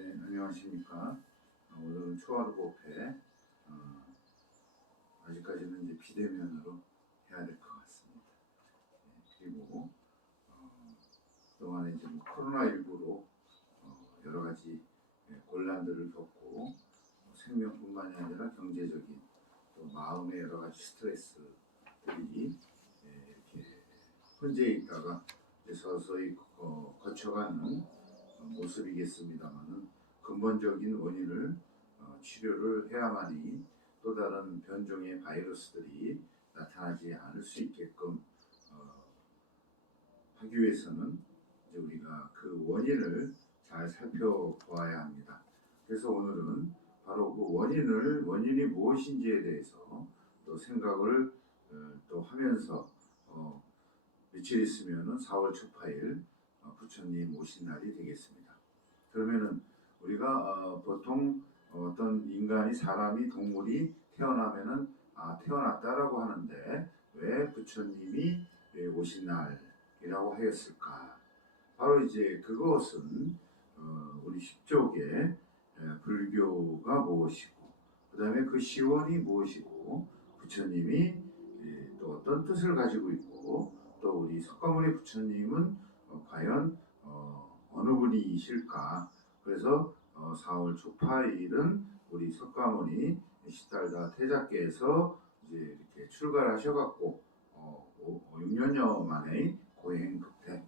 네, 안녕하십니까. 오늘은 초하루법회 아직까지는 이제 비대면으로 해야 될 것 같습니다. 네, 그리고 그동안에 이제 코로나19로 여러 가지 곤란들을 겪고 생명뿐만이 아니라 경제적인 또 마음의 여러 가지 스트레스들이 이렇게 혼재해 있다가 이제 서서히 거쳐가는 모습이겠습니다만은 근본적인 원인을 치료를 해야만이 또 다른 변종의 바이러스들이 나타나지 않을 수 있게끔 하기 위해서는 이제 우리가 그 원인을 잘 살펴보아야 합니다. 그래서 오늘은 바로 그 원인이 무엇인지에 대해서 또 생각을 또 하면서 며칠 있으면은 4월 초파일 부처님 오신 날이 되겠습니다. 그러면은 우리가 보통 어떤 인간이, 사람이, 동물이 태어나면은 태어났다라고 하는데 왜 부처님이 오신 날이라고 하였을까? 바로 이제 그것은 우리 십족의 불교가 무엇이고, 그 다음에 그 시원이 무엇이고, 부처님이 또 어떤 뜻을 가지고 있고, 또 우리 석가모니 부처님은 과연 어느 분이실까? 그래서 4월 초파일은 우리 석가모니 시달다 태자께서 이제 이렇게 출가를 하셔갖고 6년여 만에 고행급태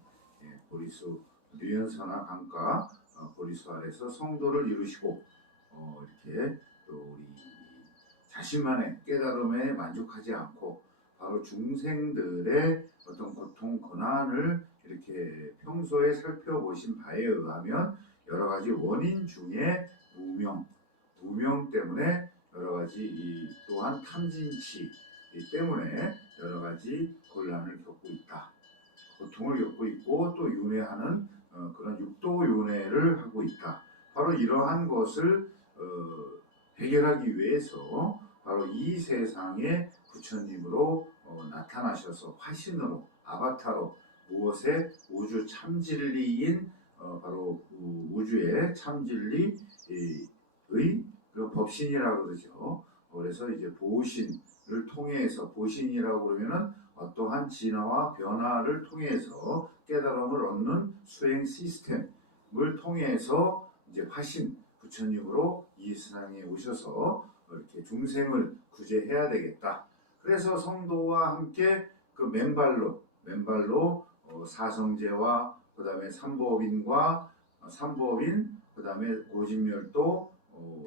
보리수 류연선화 강가 보리수 아래서 성도를 이루시고 이렇게 또 우리 자신만의 깨달음에 만족하지 않고 바로 중생들의 어떤 고통, 고난을 이렇게 평소에 살펴보신 바에 의하면 여러 가지 원인 중에 무명 때문에 여러 가지 또한 탐진치 때문에 여러 가지 곤란을 겪고 있다. 고통을 겪고 있고 또 윤회하는 그런 육도 윤회를 하고 있다. 바로 이러한 것을 해결하기 위해서 바로 이 세상에 부처님으로 나타나셔서 화신으로 아바타로 무엇의 우주 참진리인 바로 우주의 참진리의 그 법신이라고 그러죠. 그래서 이제 보신을 통해서, 보신이라고 그러면은 어떠한 진화와 변화를 통해서 깨달음을 얻는 수행 시스템을 통해서 이제 화신 부처님으로 이 세상에 오셔서 이렇게 중생을 구제해야 되겠다. 그래서 성도와 함께 그 맨발로 사성제와 그 다음에 삼보인, 그 다음에 고진멸도,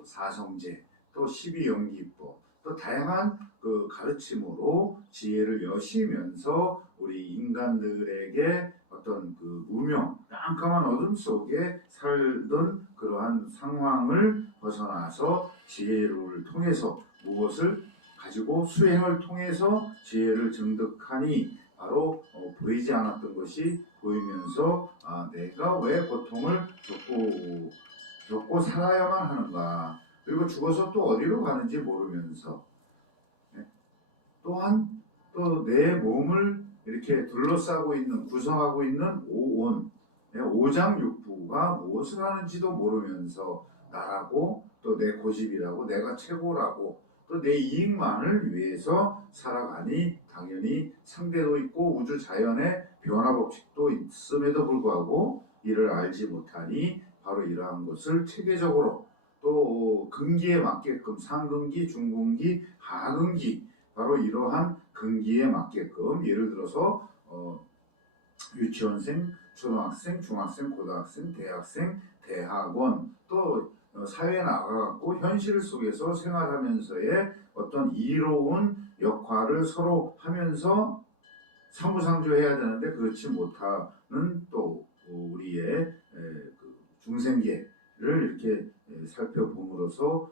사성제, 또 12연기법, 또 다양한 그 가르침으로 지혜를 여시면서 우리 인간들에게 어떤 그 무명, 깜깜한 어둠 속에 살던 그러한 상황을 벗어나서 지혜를 통해서 무엇을 가지고 수행을 통해서 지혜를 증득하니 바로 보이지 않았던 것이 보이면서 내가 왜 고통을 겪고 살아야만 하는가, 그리고 죽어서 또 어디로 가는지 모르면서 또한 또 내 몸을 이렇게 둘러싸고 있는, 구성하고 있는 오온, 오장육부가 무엇을 하는지도 모르면서 나라고, 또 내 고집이라고, 내가 최고라고, 또 내 이익만을 위해서 살아가니 당연히 상대도 있고 우주 자연의 변화 법칙도 있음에도 불구하고 이를 알지 못하니 바로 이러한 것을 체계적으로 또 근기에 맞게끔 상근기, 중근기, 하근기, 바로 이러한 근기에 맞게끔 예를 들어서 유치원생, 초등학생, 중학생, 고등학생, 대학생, 대학원, 또 사회에 나가갖고 현실 속에서 생활하면서의 어떤 이로운 역할을 서로 하면서 상부상조해야 되는데 그렇지 못하는 또 우리의 그 중생계를 이렇게 살펴봄으로써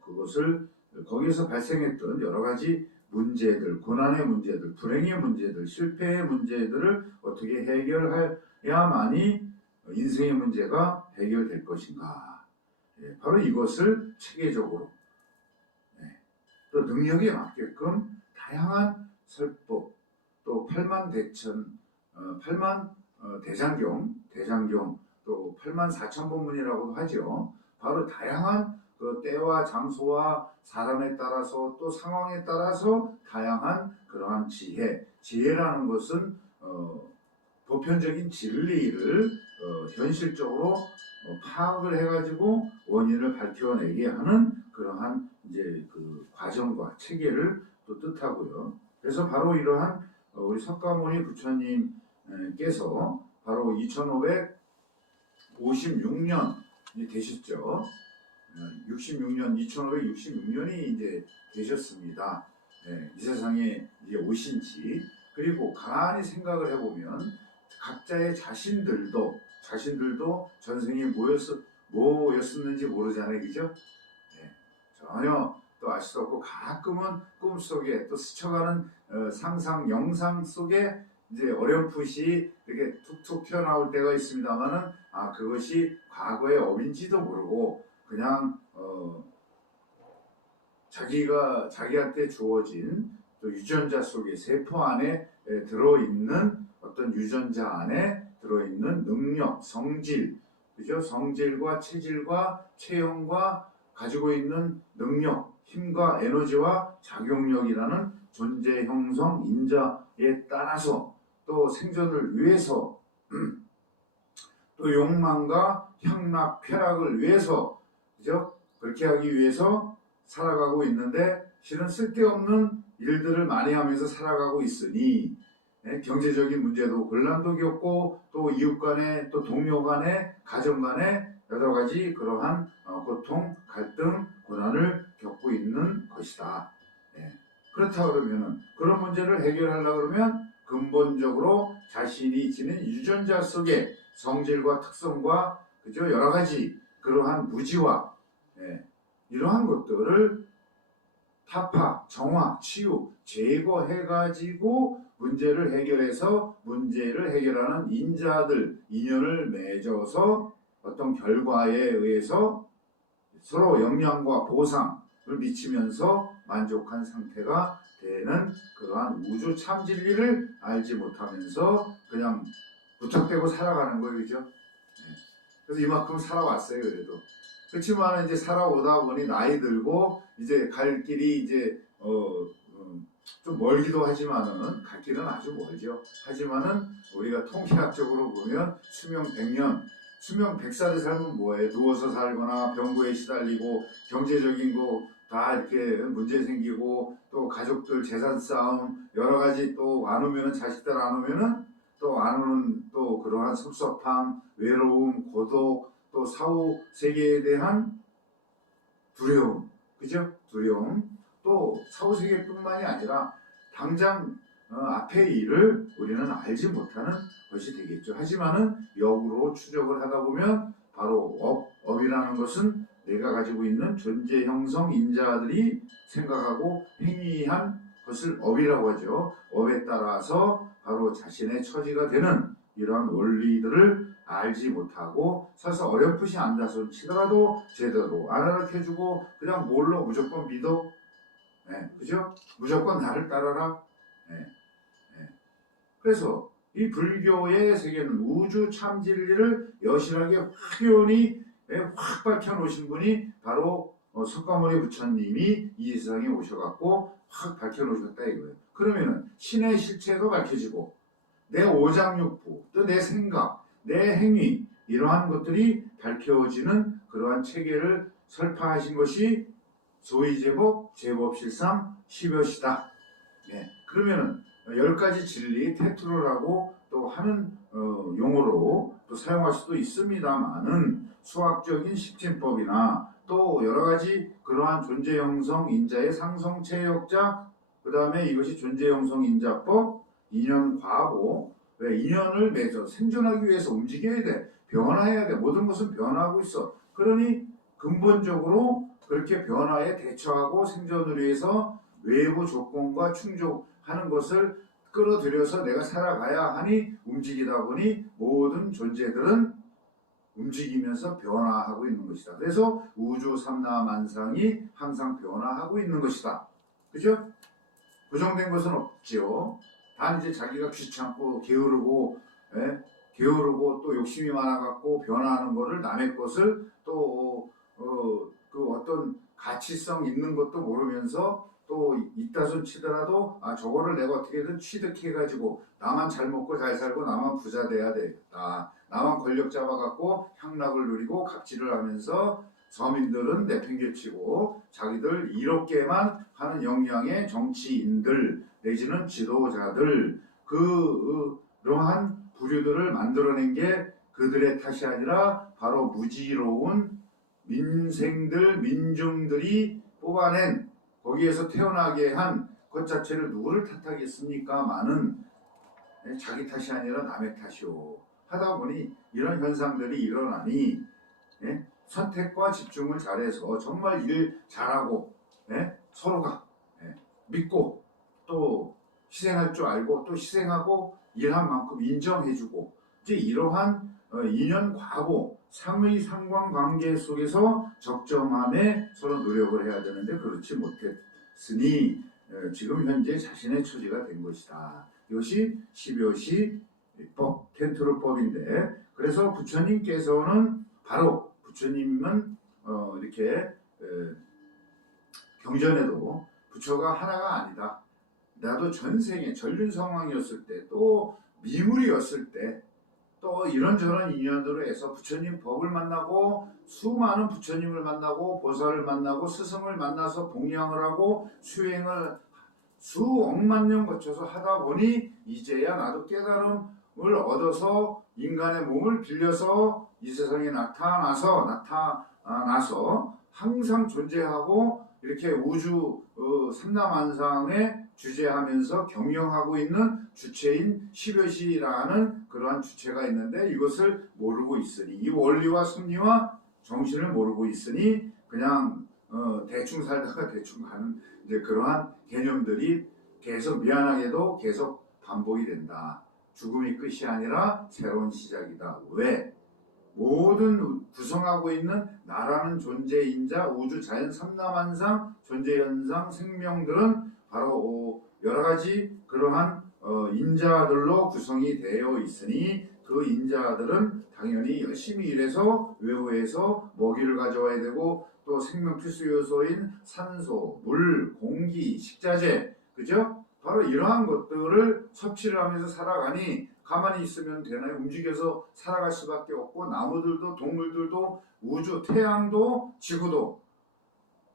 그것을 거기에서 발생했던 여러 가지 문제들, 고난의 문제들, 불행의 문제들, 실패의 문제들을 어떻게 해결해야만이 인생의 문제가 해결될 것인가. 바로 이것을 체계적으로 또 능력에 맞게끔 다양한 설법, 또 팔만 대천, 대장경, 또 84,000번문이라고도 하죠. 바로 다양한 그 때와 장소와 사람에 따라서 또 상황에 따라서 다양한 그러한 지혜라는 것은 보편적인 진리를 현실적으로 파악을 해가지고 원인을 밝혀내게 하는 그러한 이제 그 과정과 체계를 또 뜻하고요. 그래서 바로 이러한 우리 석가모니 부처님께서 바로 2556년이 되셨죠. 2566년이 이제 되셨습니다. 네, 이 세상에 이제 오신 지. 그리고 가만히 생각을 해보면 각자의 자신들도 전생에 뭐였었는지 모르잖아요. 그죠? 네, 전혀 또 알 수 없고 가끔은 꿈속에 또 스쳐가는 상상, 영상 속에 이제 어렴풋이 이렇게 툭툭 튀어나올 때가 있습니다만은 그것이 과거의 업인지도 모르고 그냥 자기한테 주어진 또 유전자 속에 세포 안에 들어있는 어떤 유전자 안에 들어있는 능력, 성질, 그죠? 성질과 체질과 체형과 가지고 있는 능력, 힘과 에너지와 작용력이라는 존재 형성 인자에 따라서 또 생존을 위해서 또 욕망과 향락, 쾌락을 위해서 그죠? 그렇게 하기 위해서 살아가고 있는데 실은 쓸데없는 일들을 많이 하면서 살아가고 있으니 경제적인 문제도 곤란도 겪고 또 이웃 간에 또 동료 간에 가정 간에 여러 가지 그러한 고통, 갈등, 고난을 겪고 있는 것이다. 그렇다 그러면 그런 문제를 해결하려고 그러면 근본적으로 자신이 지닌 유전자 속에 성질과 특성과 그죠? 여러 가지 그러한 무지와 이러한 것들을 타파, 정화, 치유, 제거해가지고 문제를 해결해서 문제를 해결하는 인자들, 인연을 맺어서 어떤 결과에 의해서 서로 영향과 보상을 미치면서 만족한 상태가 되는 그러한 우주 참 진리를 알지 못하면서 그냥 무턱대고 살아가는 거예요. 그죠? 그래서 이만큼 살아왔어요. 그래도. 그렇지만 이제 살아오다 보니 나이 들고 이제 갈 길이 이제 좀 멀기도 하지만은 갈 길은 아주 멀죠. 하지만은 우리가 통계학적으로 보면 수명 100년, 수명 100살을 살면 뭐예요? 누워서 살거나 병고에 시달리고 경제적인 거 다 이렇게 문제 생기고 또 가족들 재산 싸움 여러 가지 또 안 오면은 자식들 안 오면은 또 안 오는 또 그러한 섭섭함, 외로움, 고독 또 사후 세계에 대한 두려움, 그죠? 두려움. 또 사후 세계뿐만이 아니라 당장 앞의 일을 우리는 알지 못하는 것이 되겠죠. 하지만은 역으로 추적을 하다 보면 바로 업이라는 것은 내가 가지고 있는 존재 형성 인자들이 생각하고 행위한 것을 업이라고 하죠. 업에 따라서 바로 자신의 처지가 되는 이러한 원리들을 알지 못하고 설사 어렴풋이 안다손 치더라도 제대로 안 알아켜주고 그냥 몰라 무조건 믿어. 그죠? 무조건 나를 따라라. 그래서 이 불교의 세계는 우주 참 진리를 여실하게 확연히 확 밝혀놓으신 분이 바로 석가모니 부처님이 이 세상에 오셔갖고 확 밝혀놓으셨다 이거예요. 그러면은 신의 실체도 밝혀지고 내 오장육부, 또 내 생각, 내 행위 이러한 것들이 밝혀지는 그러한 체계를 설파하신 것이 소위 제법실상 시벼시다. 그러면은 10가지 진리 테트로라고 또 하는 용어로 또 사용할 수도 있습니다만은 수학적인 십진법이나 또 여러 가지 그러한 존재 형성 인자의 상성체 역작 그 다음에 이것이 존재 형성 인자법 인연 과보 왜 인연을 맺어 생존하기 위해서 움직여야 돼 변화해야 돼 모든 것은 변화하고 있어 그러니 근본적으로 그렇게 변화에 대처하고 생존을 위해서 외부 조건과 충족하는 것을 끌어들여서 내가 살아가야 하니 움직이다 보니 모든 존재들은 움직이면서 변화하고 있는 것이다. 그래서 우주 삼라만상이 항상 변화하고 있는 것이다. 그죠? 고정된 것은 없지요. 단 이제 자기가 귀찮고 게으르고 게으르고 또 욕심이 많아갖고 변화하는 거를 남의 것을 또 그 어떤 가치성 있는 것도 모르면서 또 이따손 치더라도 저거를 내가 어떻게든 취득해가지고 나만 잘 먹고 잘 살고 나만 부자 돼야 되겠다. 나만 권력 잡아갖고 향락을 누리고 갑질을 하면서 서민들은 내팽개치고 자기들 이롭게만 하는 영향의 정치인들 내지는 지도자들 그러한 부류들을 만들어낸 게 그들의 탓이 아니라 바로 무지로운 민중들이 뽑아낸 거기에서 태어나게 한 것 자체를 누구를 탓하겠습니까? 많은 자기 탓이 아니라 남의 탓이오. 하다 보니 이런 현상들이 일어나니 선택과 집중을 잘해서 정말 일 잘하고 서로가 믿고 또 희생할 줄 알고 또 희생하고 일한 만큼 인정해주고 이제 이러한 인연 과보 상의 상관관계 속에서 적정함에 서로 노력을 해야 되는데 그렇지 못했으니 지금 현재 자신의 처지가 된 것이다. 이것이 12호시 텐트루법인데 그래서 부처님께서는 바로 부처님은 이렇게 경전에도 부처가 하나가 아니다. 나도 전생에 전륜 상황이었을 때 또 미물이었을 때 또 이런저런 인연으로 해서 부처님 법을 만나고 수많은 부처님을 만나고 보살을 만나고 스승을 만나서 봉양을 하고 수행을 수억만 년 거쳐서 하다 보니 이제야 나도 깨달음을 얻어서 인간의 몸을 빌려서 이 세상에 나타나서 항상 존재하고 이렇게 우주 삼라만상에 주재하면서 경영하고 있는 주체인 십여시라는 그러한 주체가 있는데 이것을 모르고 있으니 이 원리와 섭리와 정신을 모르고 있으니 그냥 대충 살다가 대충 가는 이제 그러한 개념들이 계속 미안하게도 계속 반복이 된다. 죽음이 끝이 아니라 새로운 시작이다. 왜? 모든 구성하고 있는 나라는 존재인자 우주 자연 삼라만상 존재현상 생명들은 바로 여러 가지 그러한 인자들로 구성이 되어 있으니 그 인자들은 당연히 열심히 일해서 외부에서 먹이를 가져와야 되고 또 생명 필수 요소인 산소, 물, 공기, 식자재 그죠? 바로 이러한 것들을 섭취를 하면서 살아가니 가만히 있으면 되나요? 움직여서 살아갈 수밖에 없고 나무들도 동물들도 우주, 태양도 지구도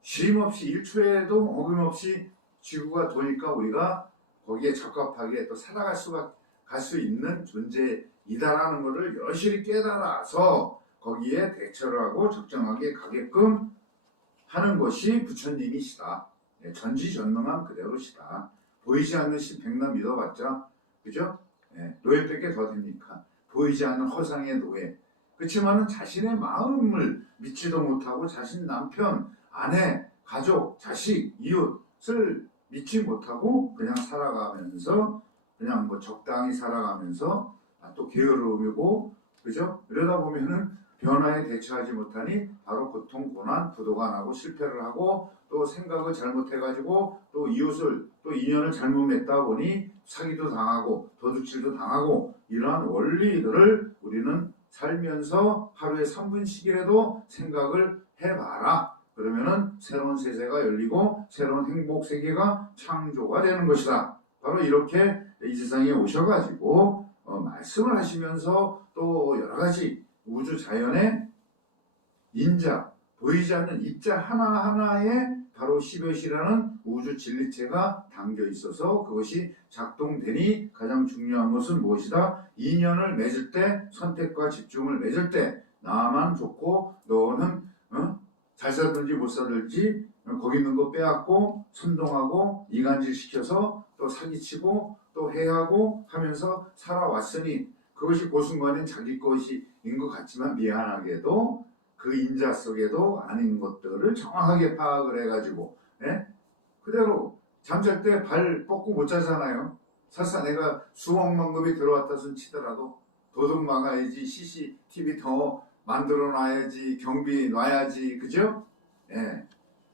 쉼없이 1초에도 어김없이 지구가 도니까 우리가 거기에 적합하게 또 살아갈 수밖에 갈 수 있는 존재이다라는 것을 여실히 깨달아서 거기에 대처를 하고 적정하게 가게끔 하는 것이 부처님이시다. 전지전능함 그대로시다. 보이지 않는 신 백날 믿어봤자 그죠? 노예밖에 더 됩니까? 보이지 않는 허상의 노예. 그렇지만은 자신의 마음을 믿지도 못하고 자신 남편, 아내, 가족, 자식, 이웃을 믿지 못하고 그냥 살아가면서 그냥 뭐 적당히 살아가면서 또 게으름이고 그죠? 이러다 보면은 변화에 대처하지 못하니 바로 고통, 고난, 부도가 나고 실패를 하고 또 생각을 잘못해가지고 또 이웃을 또 인연을 잘못 맺다 보니 사기도 당하고 도둑질도 당하고 이러한 원리들을 우리는 살면서 하루에 3분씩이라도 생각을 해봐라. 그러면은 새로운 세계가 열리고 새로운 행복 세계가 창조가 되는 것이다. 바로 이렇게 이 세상에 오셔가지고 말씀을 하시면서 또 여러 가지 우주 자연의 인자, 보이지 않는 입자 하나하나에 바로 십여시라는 우주 진리체가 담겨 있어서 그것이 작동되니 가장 중요한 것은 무엇이다? 인연을 맺을 때, 선택과 집중을 맺을 때 나만 좋고 너는 잘 살든지 못 살든지 거기 있는 거 빼앗고 선동하고 이간질 시켜서 또 사기치고 또 해하고 하면서 살아왔으니 그것이 그 순간엔 자기 것인 것 같지만 미안하게도 그 인자 속에도 아닌 것들을 정확하게 파악을 해가지고 그대로 잠잘 때 발 뻗고 못 자잖아요. 설사 내가 수억만 금이 들어왔다 손 치더라도 도둑 막아야지 CCTV 더 만들어 놔야지 경비 놔야지 그죠?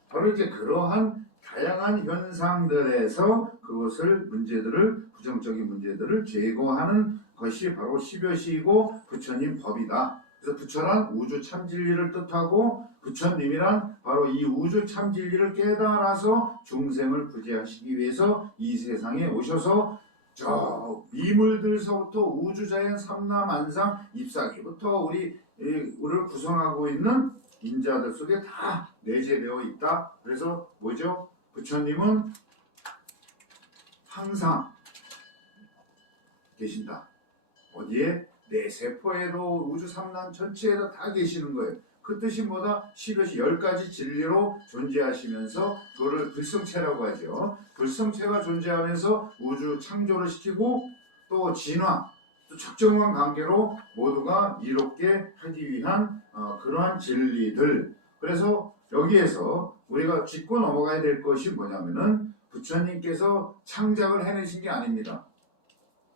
바로 이제 그러한 다양한 현상들에서 그것을 부정적인 문제들을 제거하는 것이 바로 십여시이고 부처님 법이다. 그래서 부처란 우주 참진리를 뜻하고 부처님이란 바로 이 우주 참진리를 깨달아서 중생을 구제하시기 위해서 이 세상에 오셔서 저 미물들서부터 우주자연 삼라만상 잎사귀부터 우리를 구성하고 있는 인자들 속에 다 내재되어 있다. 그래서 뭐죠? 부처님은 항상 계신다. 어디에? 내 세포에도 우주 삼란 전체에도 다 계시는 거예요. 그 뜻이 뭐다? 10가지 진리로 존재하시면서 그거를 불성체라고 하죠. 불성체가 존재하면서 우주 창조를 시키고 또 진화, 또 적정한 관계로 모두가 이롭게 하기 위한 그러한 진리들. 그래서 여기에서 우리가 짚고 넘어가야 될 것이 뭐냐면은 부처님께서 창작을 해내신 게 아닙니다.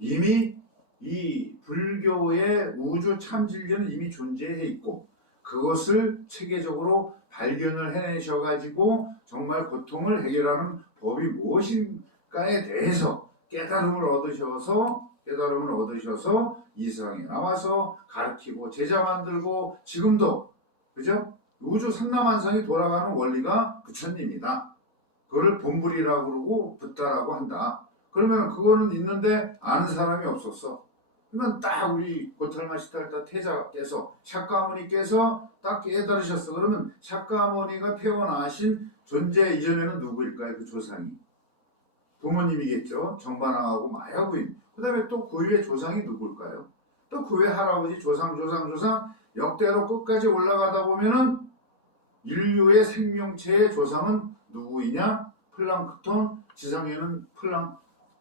이미 이 불교의 우주 참진리는 이미 존재해 있고 그것을 체계적으로 발견을 해내셔가지고 정말 고통을 해결하는 법이 무엇인가에 대해서 깨달음을 얻으셔서 이 세상에 나와서 가르치고 제자 만들고 지금도 그죠? 우주 삼라만상이 돌아가는 원리가 부처님이다. 그거를 본불이라고 그러고 붓다라고 한다. 그러면 그거는 있는데 아는 사람이 없었어. 그러면 딱 우리 고탈마 시달타 태자께서 샤까모니께서 딱 깨달으셨어. 그러면 샤까모니가 태어나신 존재 이전에는 누구일까요? 그 조상이 부모님이겠죠. 정반왕하고 마야부인. 그 다음에 또 그 위에 조상이 누굴까요? 또 그 위에 할아버지 조상 역대로 끝까지 올라가다 보면은 인류의 생명체의 조상은 누구이냐? 플랑크톤, 지상에는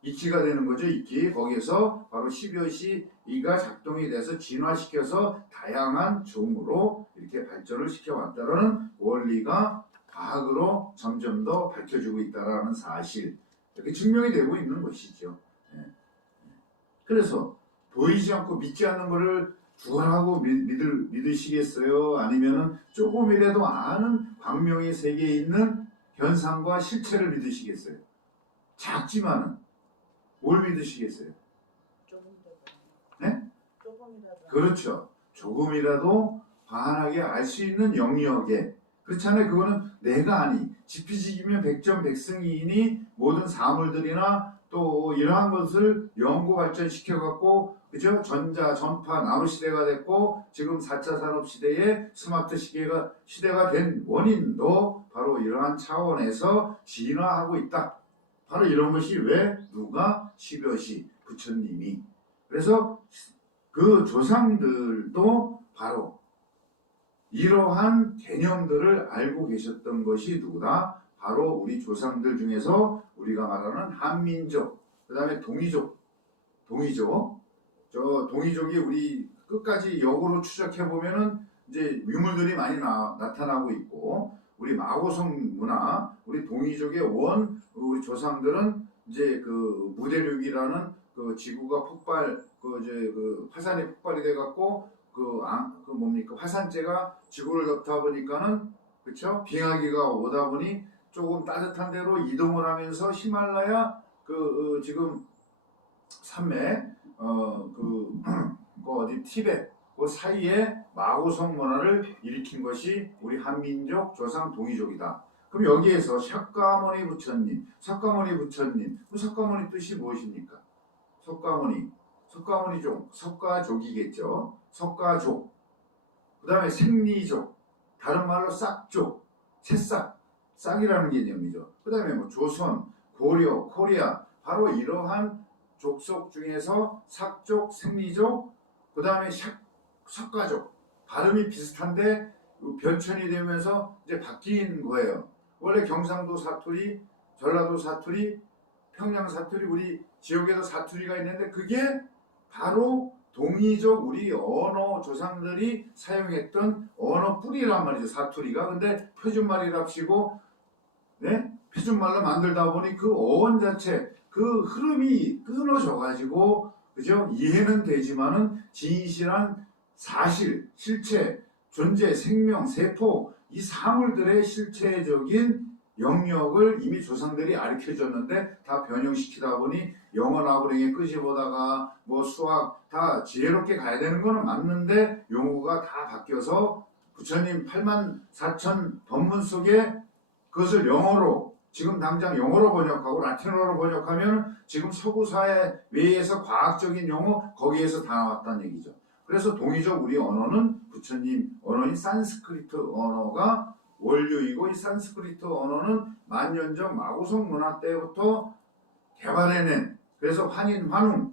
이키가 되는 거죠. 이키. 거기에서 바로 10여시가 작동이 돼서 진화시켜서 다양한 종으로 이렇게 발전을 시켜왔다는 원리가 과학으로 점점 더 밝혀지고 있다는 사실. 이렇게 증명이 되고 있는 것이죠. 그래서 보이지 않고 믿지 않는 것을 구원하고 믿으시겠어요? 아니면은 조금이라도 아는 광명의 세계에 있는 현상과 실체를 믿으시겠어요? 작지만은 뭘 믿으시겠어요? 네? 조금이라도. 그렇죠. 조금이라도 환하게 알 수 있는 영역에. 그렇잖아요. 그거는 내가 아니. 지피지기면 백전백승이니 모든 사물들이나 또 이러한 것을 연구 발전시켜갖고 그죠? 전자, 전파, 나노 시대가 됐고 지금 4차 산업 시대에 스마트 시대가 된 원인도 바로 이러한 차원에서 진화하고 있다. 바로 이런 것이 왜 누가 10여시 부처님이. 그래서 그 조상들도 바로 이러한 개념들을 알고 계셨던 것이 누구다? 바로 우리 조상들 중에서 우리가 말하는 한민족, 그 다음에 동이족. 저 동이족이 우리 끝까지 역으로 추적해보면은 이제 유물들이 많이 나타나고 있고, 우리 마고성 문화, 우리 동이족의 우리 조상들은 이제 그 무대륙이라는 그 지구가 화산이 폭발이 돼갖고 화산재가 지구를 덮다 보니까는 그쵸? 빙하기가 오다 보니 조금 따뜻한 데로 이동을 하면서 히말라야 지금 산맥 어디 티베트 그 사이에 마고성 문화를 일으킨 것이 우리 한민족 조상 동이족이다. 그럼 여기에서 샤까모니 부처님, 그 샤까모니 뜻이 무엇입니까? 석가모니족, 석가족이겠죠. 석가족. 그 다음에 생리족, 다른 말로 싹족, 새싹, 싹이라는 개념이죠. 그 다음에 뭐 조선, 고려, 코리아, 바로 이러한 족속 중에서 삭족, 생리족, 그 다음에 석가족. 발음이 비슷한데 변천이 되면서 이제 바뀐 거예요. 원래 경상도 사투리, 전라도 사투리, 평양 사투리, 우리 지역에도 사투리가 있는데 그게 바로 동이족 우리 언어 조상들이 사용했던 언어 뿌리란 말이죠. 사투리가. 근데 표준말이랍시고 표준말로 만들다 보니 그 어원 자체 그 흐름이 끊어져 가지고 그죠? 이해는 되지만은 진실한 사실, 실체, 존재, 생명, 세포 이 사물들의 실체적인 영역을 이미 조상들이 가르쳐줬는데 다 변형시키다 보니 영어 나부랭이 끄집어다가 뭐 수학 다 지혜롭게 가야 되는 거는 맞는데 용어가 다 바뀌어서 부처님 8만 4천 법문 속에 그것을 영어로 지금 당장 영어로 번역하고 라틴어로 번역하면 지금 서구 사회 외에서 과학적인 용어 거기에서 다 나왔다는 얘기죠. 그래서 동의적 우리 언어는 부처님 언어인 산스크리트 언어가 원류이고 이 산스크리트 언어는 만년전 마구성 문화 때부터 개발해낸 그래서 환웅을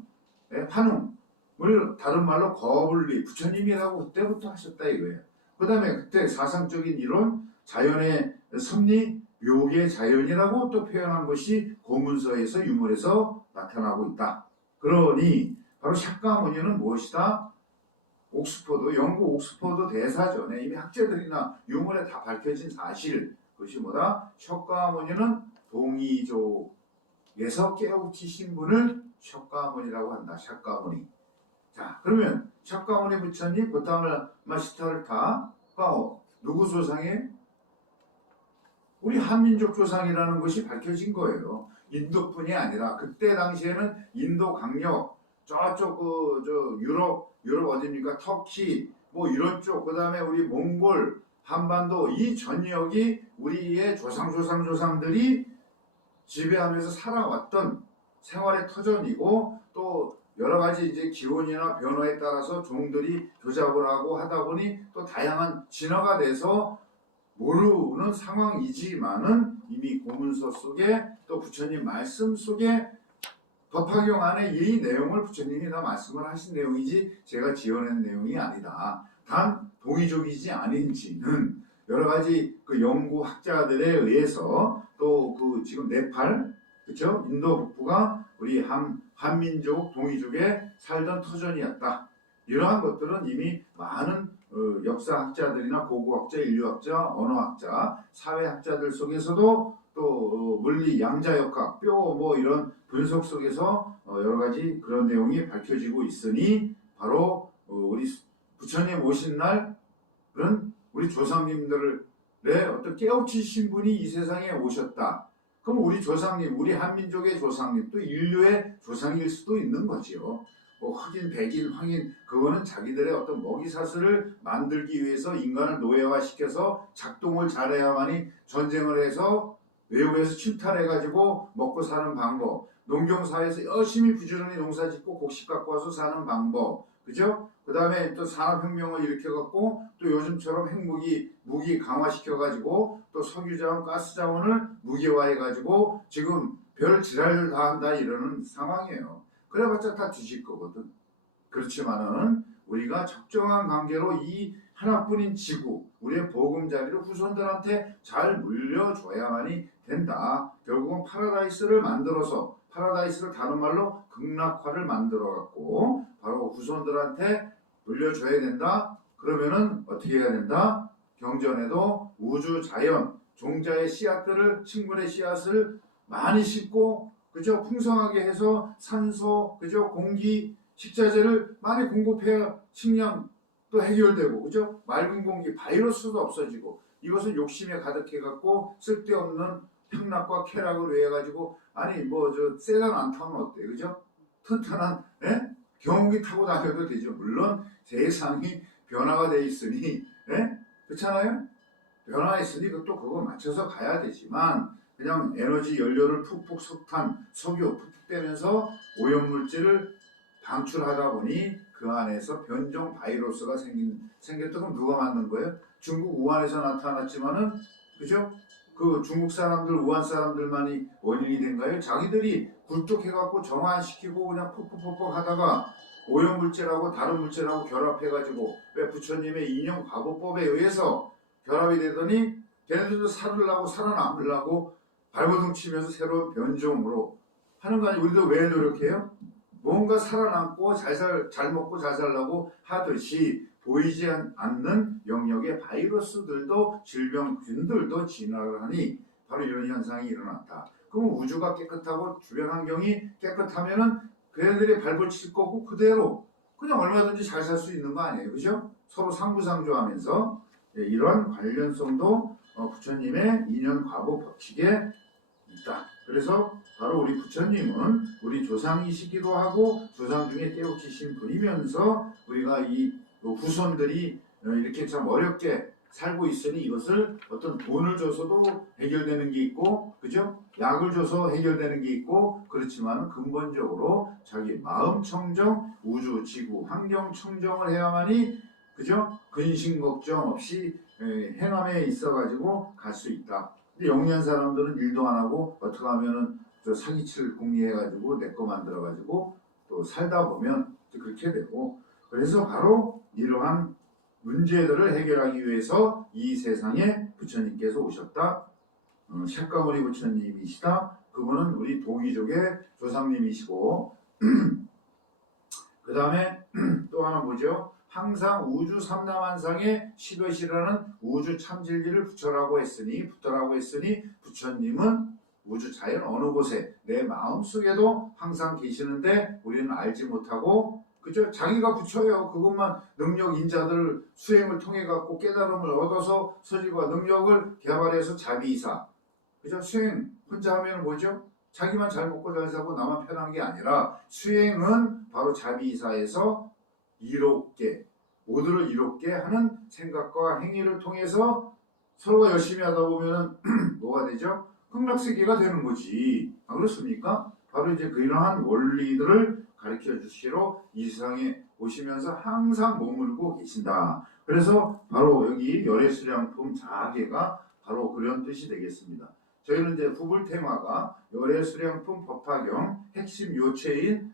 다른 말로 거불리 부처님이라고 그때부터 하셨다 이거예요. 그 다음에 그때 사상적인 이론 자연의 섭리 묘의 자연이라고 또 표현한 것이 고문서에서 유물에서 나타나고 있다. 그러니 바로 샤카무니는 무엇이다? 옥스퍼드, 영국 옥스퍼드 대사전에 이미 학자들이나 유물에 다 밝혀진 사실 그것이 뭐다? 샤카무니는 동이족에서 깨우치신 분을 샤카무니라고 한다. 샤카무니. 자 그러면 샤카무니 부처님 고타마 시타르타가 누구 조상이에요? 우리 한민족 조상이라는 것이 밝혀진 거예요. 인도뿐이 아니라 그때 당시에는 인도 강력 저쪽 유럽 어디입니까? 터키 뭐 이런 쪽 그다음에 우리 몽골 한반도 이 전역이 우리의 조상들이 지배하면서 살아왔던 생활의 터전이고 또 여러 가지 이제 기온이나 변화에 따라서 종들이 교잡을 하고 하다 보니 또 다양한 진화가 돼서 모르는 상황이지만은 이미 고문서 속에 또 부처님 말씀 속에 법화경 안에 이 내용을 부처님이 다 말씀을 하신 내용이지 제가 지어낸 내용이 아니다. 단 동이족이지 아닌지는 여러 가지 그 연구 학자들에 의해서 또 그 지금 네팔 그렇죠? 인도 북부가 우리 한민족 동이족에 살던 터전이었다. 이러한 것들은 이미 많은 역사학자들이나 고고학자, 인류학자, 언어학자, 사회학자들 속에서도 또 물리, 양자역학, 뼈 뭐 이런 분석 속에서 여러 가지 그런 내용이 밝혀지고 있으니 바로 우리 부처님 오신 날은 우리 조상님들의 어떤 깨우치신 분이 이 세상에 오셨다. 그럼 우리 조상님, 우리 한민족의 조상님, 또 인류의 조상일 수도 있는 거지요. 뭐 흑인, 백인, 황인 그거는 자기들의 어떤 먹이사슬을 만들기 위해서 인간을 노예화시켜서 작동을 잘해야만이 전쟁을 해서 외국에서 침탈해가지고 먹고 사는 방법 농경사회에서 열심히 부지런히 농사짓고 곡식 갖고 와서 사는 방법 그죠? 그 다음에 또 산업혁명을 일으켜갖고 또 요즘처럼 무기 강화시켜가지고 또 석유자원, 가스자원을 무기화해가지고 지금 별 지랄을 다 한다 이러는 상황이에요. 그래봤자 다 뒤질 거거든. 그렇지만은 우리가 적정한 관계로 이 하나뿐인 지구, 우리의 보금자리를 후손들한테 잘 물려줘야만이 된다. 결국은 파라다이스를 만들어서 파라다이스를 다른 말로 극락화를 만들어갖고 바로 후손들한테 물려줘야 된다. 그러면은 어떻게 해야 된다? 경전에도 우주, 자연, 종자의 씨앗들을 식물의 씨앗을 많이 심고 그죠? 풍성하게 해서 산소, 그죠? 공기, 식자재를 많이 공급해야 식량도 해결되고, 그죠? 맑은 공기, 바이러스도 없어지고, 이것은 욕심에 가득해갖고 쓸데없는 향락과 쾌락을 위해가지고, 아니, 세단 안 타면 어때, 그죠? 튼튼한, 경운기 타고 다녀도 되죠. 물론 세상이 변화가 돼 있으니, 그렇잖아요? 변화했으니 또 그거 맞춰서 가야 되지만, 그냥 에너지 연료를 푹푹 석탄, 석유 푹푹 떼면서 오염물질을 방출하다 보니 그 안에서 변종 바이러스가 생겼던 건 누가 만든 거예요? 중국 우한에서 나타났지만은 그죠? 그 중국 사람들, 우한 사람들만이 원인이 된가요? 자기들이 굴뚝해갖고 정화시키고 그냥 푹푹푹푹 하다가 오염물질하고 다른 물질하고 결합해가지고 왜 부처님의 인형 과보법에 의해서 결합이 되더니 걔네들도 살으려고 살아남으려고 발버둥 치면서 새로운 변종으로 하는 거 아니에요? 우리도 왜 노력해요? 뭔가 살아남고 잘 먹고 잘 살라고 하듯이 보이지 않는 영역의 바이러스들도 질병균들도 진화를 하니 바로 이런 현상이 일어났다. 그럼 우주가 깨끗하고 주변 환경이 깨끗하면은 그애들이 발버칠 거고 그대로 그냥 얼마든지 잘 살 수 있는 거 아니에요? 그죠? 서로 상부상조하면서 이런 관련성도 부처님의 인연 과보 법칙에 있다. 그래서 바로 우리 부처님은 우리 조상이시기도 하고 조상 중에 깨우치신 분이면서 우리가 이 후손들이 이렇게 참 어렵게 살고 있으니 이것을 어떤 돈을 줘서도 해결되는 게 있고, 그죠? 약을 줘서 해결되는 게 있고, 그렇지만 근본적으로 자기 마음 청정, 우주, 지구, 환경 청정을 해야만이, 그죠? 근심 걱정 없이 행함에 있어가지고 갈 수 있다. 근데 영리한 사람들은 일도 안 하고 어떻게 하면은 저 사기칠 궁리해가지고 내 거 만들어가지고 또 살다 보면 그렇게 되고, 그래서 바로 이러한 문제들을 해결하기 위해서 이 세상에 부처님께서 오셨다. 釈가모니 부처님이시다. 그분은 우리 도기족의 조상님이시고 그 다음에 또 하나 뭐죠? 항상 우주 삼라만상에 시도시라는 우주 참진리를 붙더라고 했으니 부처님은 우주 자연 어느 곳에 내 마음속에도 항상 계시는데 우리는 알지 못하고, 그죠? 자기가 부처예요. 그것만 능력 인자들 수행을 통해 갖고 깨달음을 얻어서 서질과 능력을 개발해서 자비이사, 그죠? 수행 혼자 하면 뭐죠? 자기만 잘 먹고 잘 사고 나만 편한 게 아니라 수행은 바로 자비이사에서 이롭게 모두를 이롭게 하는 생각과 행위를 통해서 서로가 열심히 하다 보면은 뭐가 되죠? 극락세계가 되는 거지. 아, 그렇습니까? 바로 이제 그러한 원리들을 가르쳐 주시러 이 세상에 오시면서 항상 머물고 계신다. 그래서 바로 여기 열애수량품 자계가 바로 그런 뜻이 되겠습니다. 저희는 이제 후불 테마가 열애수량품 법화경 핵심 요체인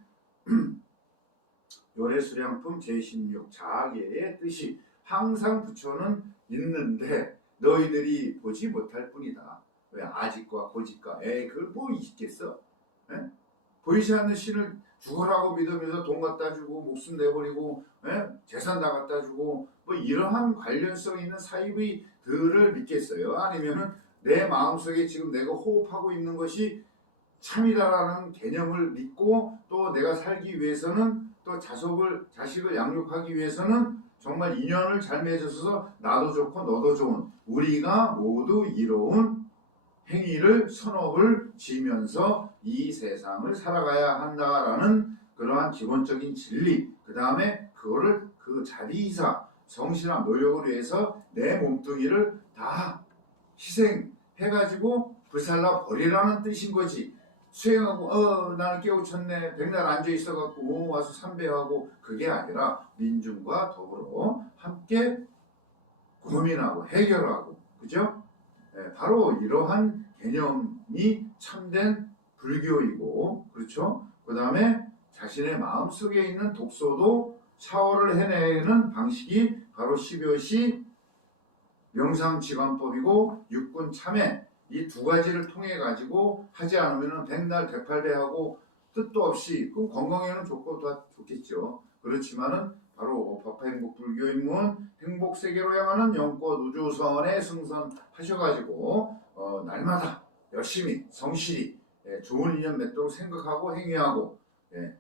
열애수량품 제16 자계의 뜻이 항상 부처는 있는데 너희들이 보지 못할 뿐이다. 왜 아직과 고직과 그걸 뭐 있겠어? 에? 보이지 않는 신을 죽어라고 믿으면서 돈 갖다 주고 목숨 내버리고 재산 다 갖다 주고 뭐 이러한 관련성 있는 사이비들을 믿겠어요? 아니면은 내 마음속에 지금 내가 호흡하고 있는 것이 참이다라는 개념을 믿고 또 내가 살기 위해서는 또 자식을 양육하기 위해서는 정말 인연을 잘 맺어서 나도 좋고 너도 좋은 우리가 모두 이로운 행위를 선업을 지면서 이 세상을 살아가야 한다라는 그러한 기본적인 진리, 그 다음에 그거를 그 자비이사 성실한 노력을 위해서 내 몸뚱이를 다 희생해가지고 불살라 버리라는 뜻인 거지. 수행하고 나는 깨우쳤네 백날 앉아 있어갖고 와서 삼배하고 그게 아니라 민중과 더불어 함께 고민하고 해결하고, 그죠? 바로 이러한 개념이 참된 불교이고, 그렇죠? 그 다음에 자신의 마음속에 있는 독소도 샤워를 해내는 방식이 바로 10여시 명상지관법이고 육군 참회, 이 두 가지를 통해 가지고 하지 않으면 백날 백팔배하고 뜻도 없이 그럼 건강에는 좋고 다 좋겠죠. 그렇지만은 바로 법화행복 불교인문 행복세계로 향하는 영꽃 우주선에 승선하셔가지고 날마다 열심히 성실히 좋은 인연 맺도록 생각하고 행위하고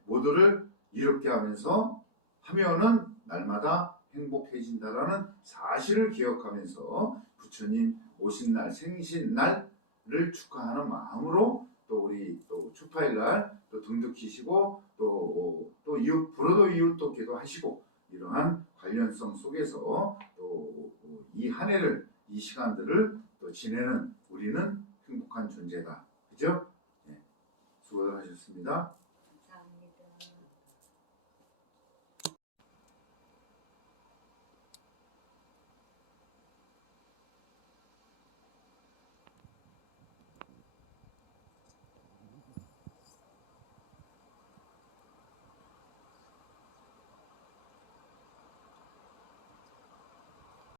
모두를 이롭게 하면서 하면은 날마다 행복해진다라는 사실을 기억하면서 부처님 오신 날 생신날을 축하하는 마음으로 또 우리 또 추파일날 또 등득히시고 또 이웃 불어도 이웃도 기도하시고 이러한 관련성 속에서 또 이 한 해를 이 시간들을 또 지내는 우리는 행복한 존재다. 그죠? 수고들 하셨습니다.